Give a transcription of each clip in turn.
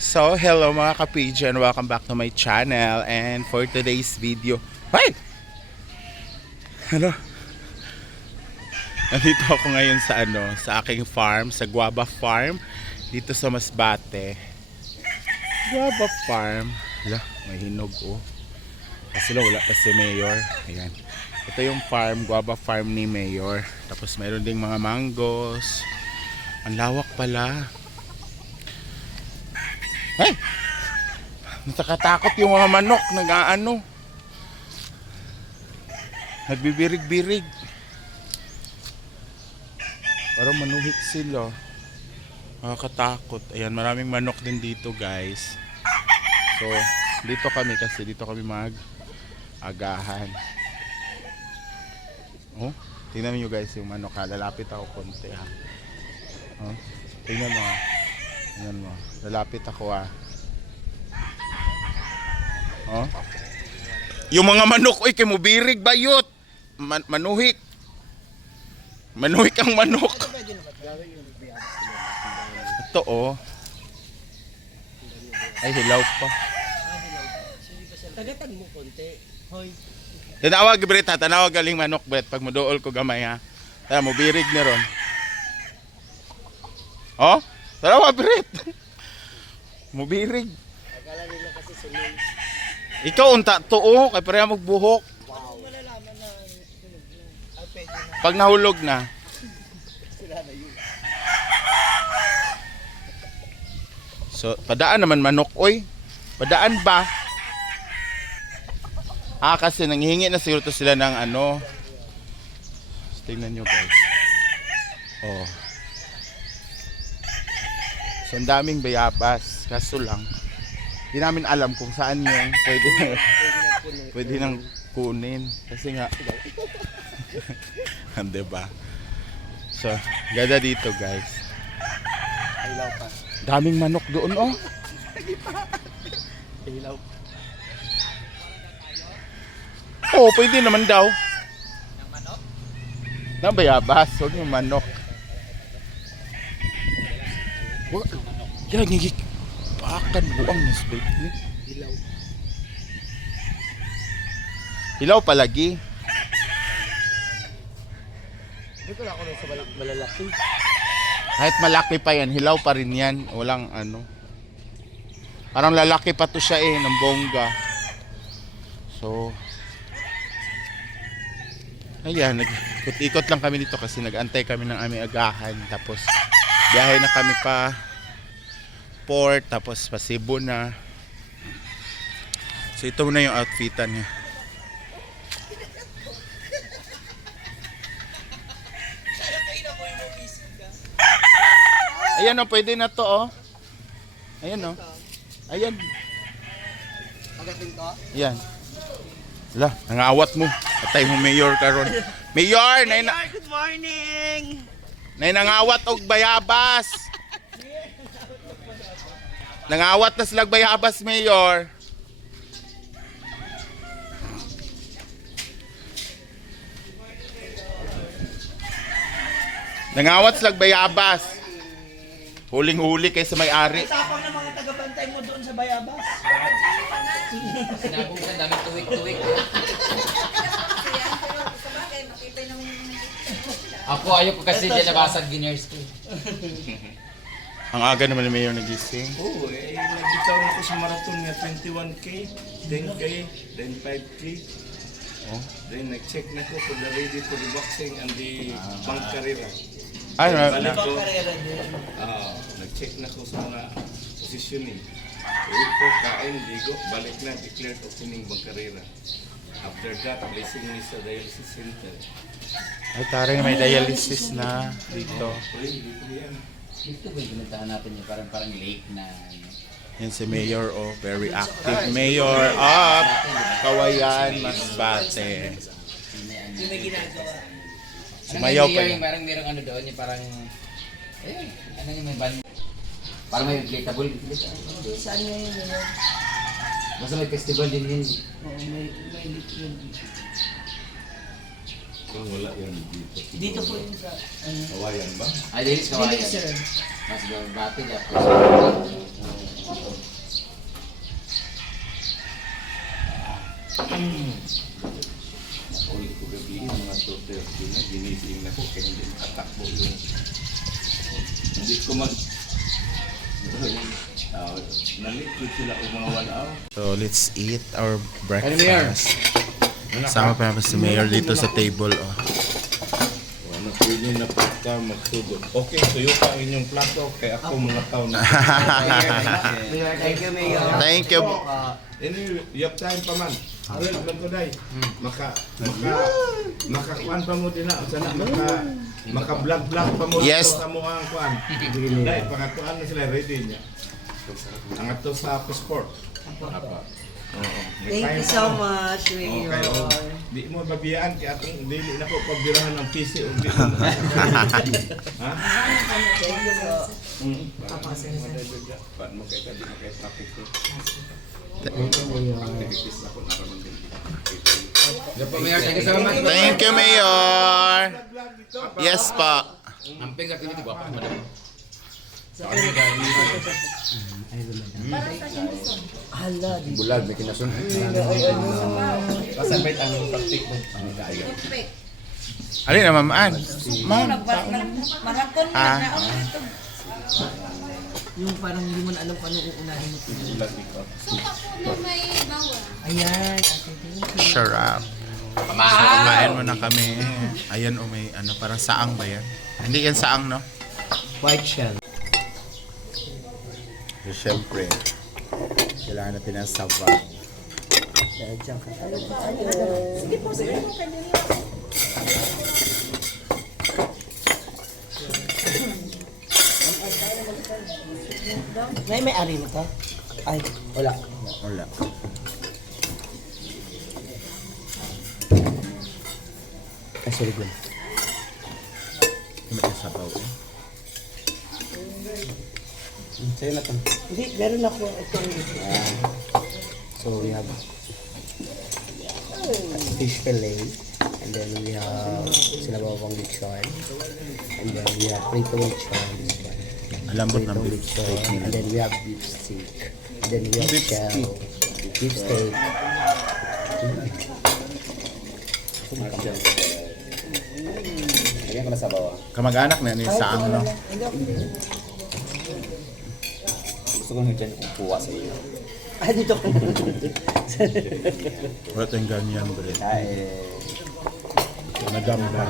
So, hello mga ka-page and welcome back to my channel. And for today's video, hey! Ano? Nandito ako ngayon sa aking farm, sa Guava Farm, dito sa Masbate. Guava Farm. Hala, may hinog oh. Kasi wala pa si Mayor. Ayan. Ito yung farm, Guava Farm ni Mayor. Tapos mayroon ding mga mangoes. Ang lawak pala. Hey! Nakakatakot yung mga manok, nag-aano. Nagbibirig-birig. Parang manuhik sila. Nakakatakot. Ayan, maraming manok din dito, guys. So, dito kami kasi dito kami mag-agahan. Oh, tingnan niyo guys yung manok ha. Lalapit ako konti ha. Oh, tingnan mo ha. Tingnan mo. Lalapit ako ha. Oh. Yung mga manok, oy, kay mubirig bayot. Manuhik. Manuhik ang manok. Ito oh. Ay, hilaw pa. Tagatag mo konti. Hoy. Tinawag, Brit ha. Tinawag galing manok, Brit. Pag muduol ko gamay ha. Tara, mubirig na ron. Oh? Tinawag, Brit. Mubirig. Akala nila kasi sunod. Ikaw, unta to oh. Kaya pareha magbuhok. Wow. Malalaman na sunod na. Ay, pwede na. Pag nahulog na. Sila na yun. So, padaan naman manok, oy. Padaan ba? Kasi nanghihingi na siguro to sila ng ano. Tingnan nyo guys. Oh. So, ang daming bayabas. Kaso lang, di namin alam kung saan yung pwede nang kunin. Kasi nga, diba? So, ganda dito guys. Hilaw pa. Daming manok doon oh. Hilaw. Oo, pwede naman daw. Ng manok? Ng bayabas, huwag yung manok. Yan, ngigik. Pakan buang mas bait ni. Hilaw. Hilaw palagi. Hindi ko na ako sa malalaki. Kahit malaki pa yan, hilaw pa rin yan. Walang ano. Parang lalaki pa to siya ng bongga. So, ayan, nag-ikot lang kami dito kasi nag-antay kami ng aming agahan. Tapos, biyahe na kami pa port, tapos pa Cebu na. So, ito muna yung outfitan niya. Ayan o, pwede na to oh. Ayan o. Ayan. Pagating to? Ayan. Wala, nangawat mo. Patay mo mayor karon. Mayor, Good morning! nay nangawat og bayabas. Nangawat na sila og bayabas, mayor. Nangawat sila og bayabas. Huling-huli kay sa may-ari. Tapang ng mga tagabantay mo doon sa Bayabas. Sinabong sa dami tuwik-tuwik. Ako ayoko kasi dyan nabasag giners ko. Ang aga naman ni mayor nagising. Oo, nagbitaw na ko sa marathon nga 21K, 10K, then 5K. Oh. Then nag-check na ko for the ready for the boxing and the bank carrera. Ay, Balik na, ko, Karera din. nag-check na ko sa mga positioning. Ulit ko, kain, ligo, balik na, declared opening bank carrera. After that, blessing me sa dialysis center. ay taring may dialysis na dito. Pwede, dito yan. Dito ba yung pinuntahan natin yung parang lake na ano? Yan si Mayor oh, very active. Mayor of Kawayan, Masbate. Hindi may ginagawa. Sumayaw pa yung yan. parang merong ano doon, yung parang ano yung may ban. Parang may inflatable. Saan nyo yun? Basta may festival din yun. Oo, may liquid. Wala yan dito. Dito po yung sa, ano? Kawayan ba? Ay, dahil sa kawayan. Dili, sir. Mas bati dapat. Naliquid sila o mga 1 hour. So let's eat our Ano, Mayor? breakfast. Sama pa namin si Mayor dito sa table. Oh. Ano pwede na pagka magsugod. Okay, tuyo pa inyong plato kaya ako mga taon na. Thank you, Mayor. Thank you. Ini yap time pa man. Aral lang ko dai. Makakuan pa mo din na sana maka-vlog pa mo Yes. sa mo ang kuan. Dai pangatuan na sila ready niya. Ang ato sa passport. Apa? Oo. Thank you so much, Mayor. Okay, di mo babiyaan kay atong dili na ko pagbirahan ng PC o di. Ha? Thank you so. Pan mo kay di kay traffic ko. Thank you so much. Thank you, Mayor. Yes pa. Amping activity ko pa madam. Hala, di. Bulag may kinasun. Kasabay ang practice mo. Alin na mamaan? Ma'am. Marathon Ah. na ako dito. Yung parang hindi mo na alam kung anong uunahin mo. So, ako may bawang. Ayan, ate, thank you. Sharap. So, kumain mo na kami. Ayan o may ano, parang saang ba yan? Hindi yan saang, no? White shell. So, syempre, kailangan natin ng saba. Dahil dyan ka. Sige po, sige po. May ari nito? Ay, wala. Wala. Ay, sorry, good. May sabaw eh. Sa'yo na to. Hindi, meron ako itong... So, we have fish fillet. And then we have sinabawang lechon. And then we have prito lechon. Alambot ng Prito beef lechon. steak And nila. then we have beef steak. And then we have Beef shell. steak. Beef steak. Lagyan ko na sa bawah. Kamag-anak na ni saang, no? Gusto ko nyo dyan kung kuha sa iyo. Ah, dito ko. Wala tayong ganyan, bre. Madam ba?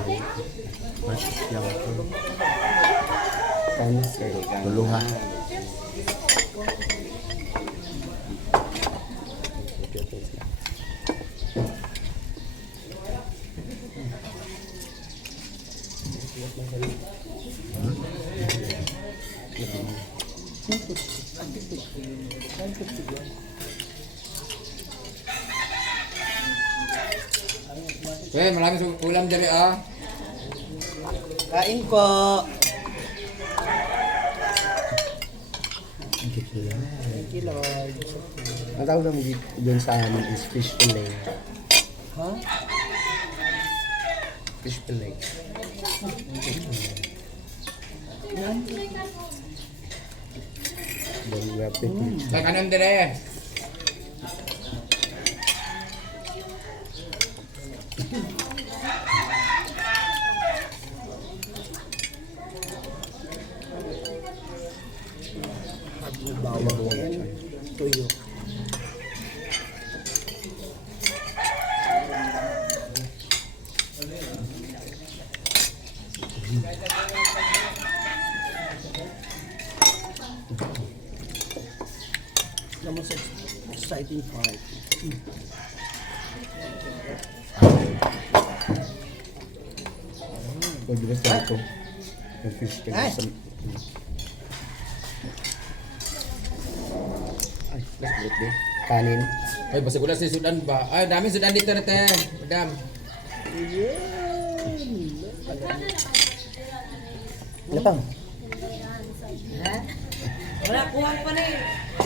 Mas yang Cancer. tuluha. Maraming ulam dali ah. Kain po. Thank you, Lord. Ang tawag namin dito sa amin is fish fillet. Ha? Fish fillet. Then we have picnic. Kay kanon dali. Bawang tuyo. Naman sa exciting part. Pag-dress na ito. Yung fish ka Ay! sa... Ay, let's do it. Kanin. Ay, basta wala si Sudan ba? Ay, daming Sudan dito na te. Madam. Ano pang? Wala, kuha pa na eh.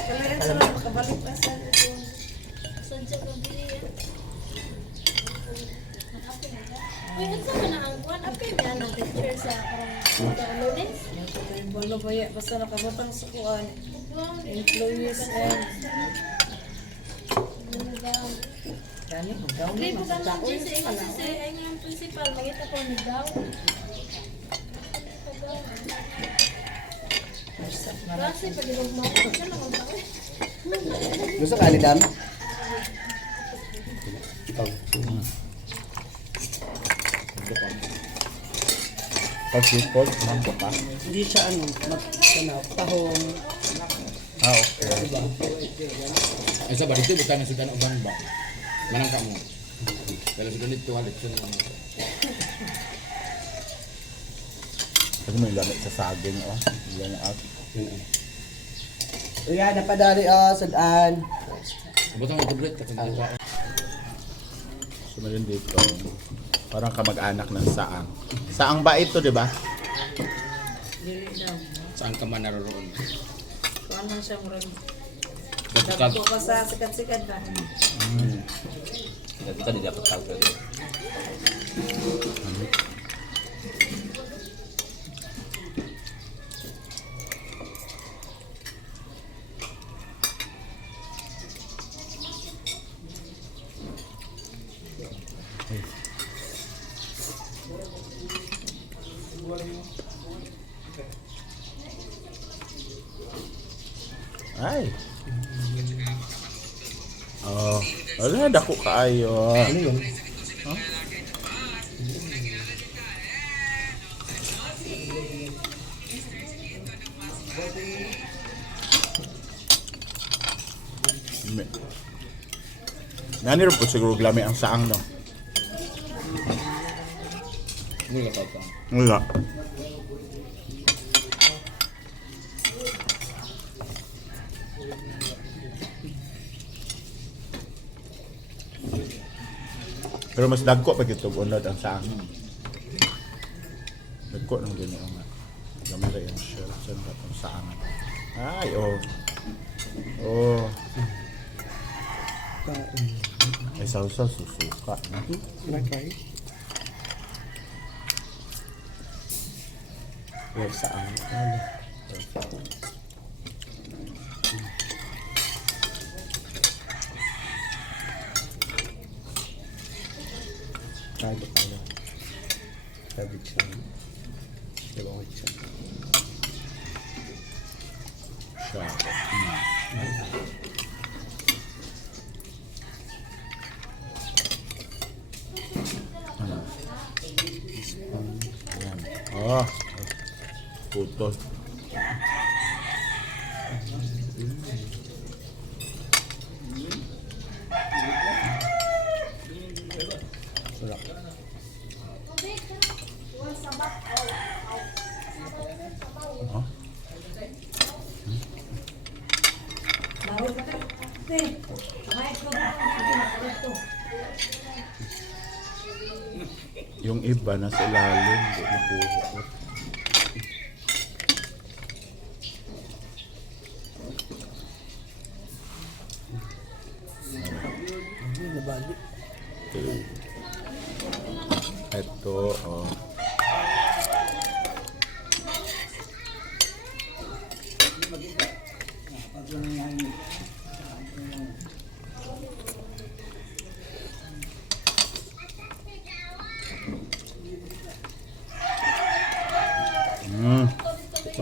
Kaliran sa mga makabalik pa sa Sadya ko bili yan. Uy, ano sa na ang kuhan? Apay na ng picture sa parang downloaded? Wala ba yan? Basta nakabutang sa kuhan. Employees and... Hindi po ka ng GCA kasi ay ng principal. Magita ko ni daw. Kasi pag lumawag ka na kung tayo. Gusto ka, Alidam? Ikaw. Pag sipol, mango pa. Hindi siya tahong. Ah, okay. Diba? Ay sa barito buta na sudan uban ba. Manang ka mo. Pero sudan dito halit sa mga. Kasi may lamit sa saging, oh. Yan ang Uya, napadari sudan. Butang mo tablet ka kung ba. Sumalun dito. Parang kamag-anak ng saang. Saang ba ito, di ba? Dili daw. Saan ka man naroon? Kuan man siya murag. Dapat Dagko pa sa sikat-sikat ba? ka di dapat tawag ka. Ay. Oh, wala dako kaayo. Ano yun? Nani rin po siguro glami ang saang, no? Mula ka pa. Wala. Pero mas dagko pag ito unod ang saang. Dagko nang gani ang gamay ang shell sa ang saang. Ay, oh. Oh. Ay, sausaw susuka. Nakay. Yan saan? Tayo. Sabi siya. Diba ko siya? Oh. Putos. Sarap. Oh. Yung iba nasa ilalim, hindi nabuhot. Nabalik. Ito, oh.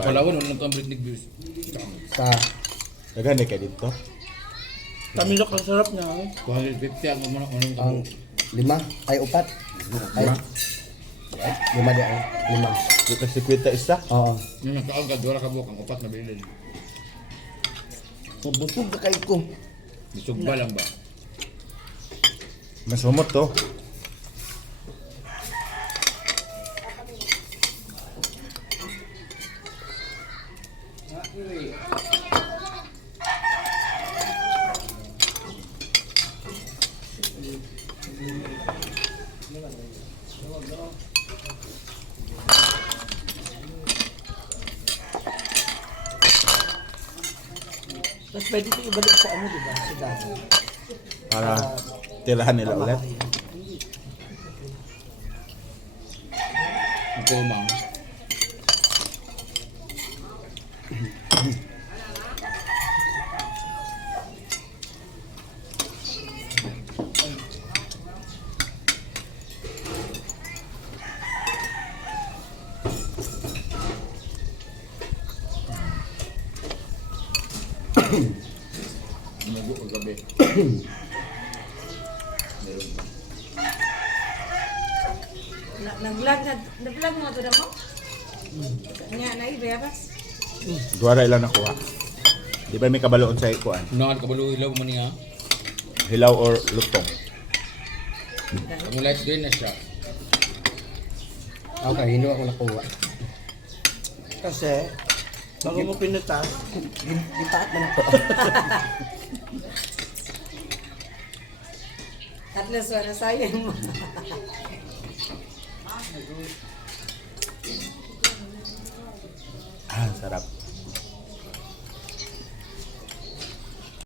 Palawan wala to ang break views. Sa Nagani ka dito? Tamilok ang sarap niya. 250 ang mga Ang 5 ay 4. Ay. 5 di ang 5. Dito si Kwita isa? Oo. yung nagkaon ka dura ka buok ang upat na bilin. Mabusog ka kay ko. Bisog ba lang ba? Mas humot to. Tapos pwede ito ibalik sa ano, di ba? Sa dati. Para tirahan nila ulit. Ito mang. Umugo ko gabi. Meron. Nag-vlog mo ito na mo? Nga na ibebas. Duwara ilang nakuha. Di ba may kabaloon sa ikuan? Unangan kabalo ilaw mo niya. Hilaw or lutong? Ang light green na siya. Okay, hindi ako nakuha. Kasi, bago mo pinutas, Ipaat man ako. At least wala sayang mo. Ah, sarap.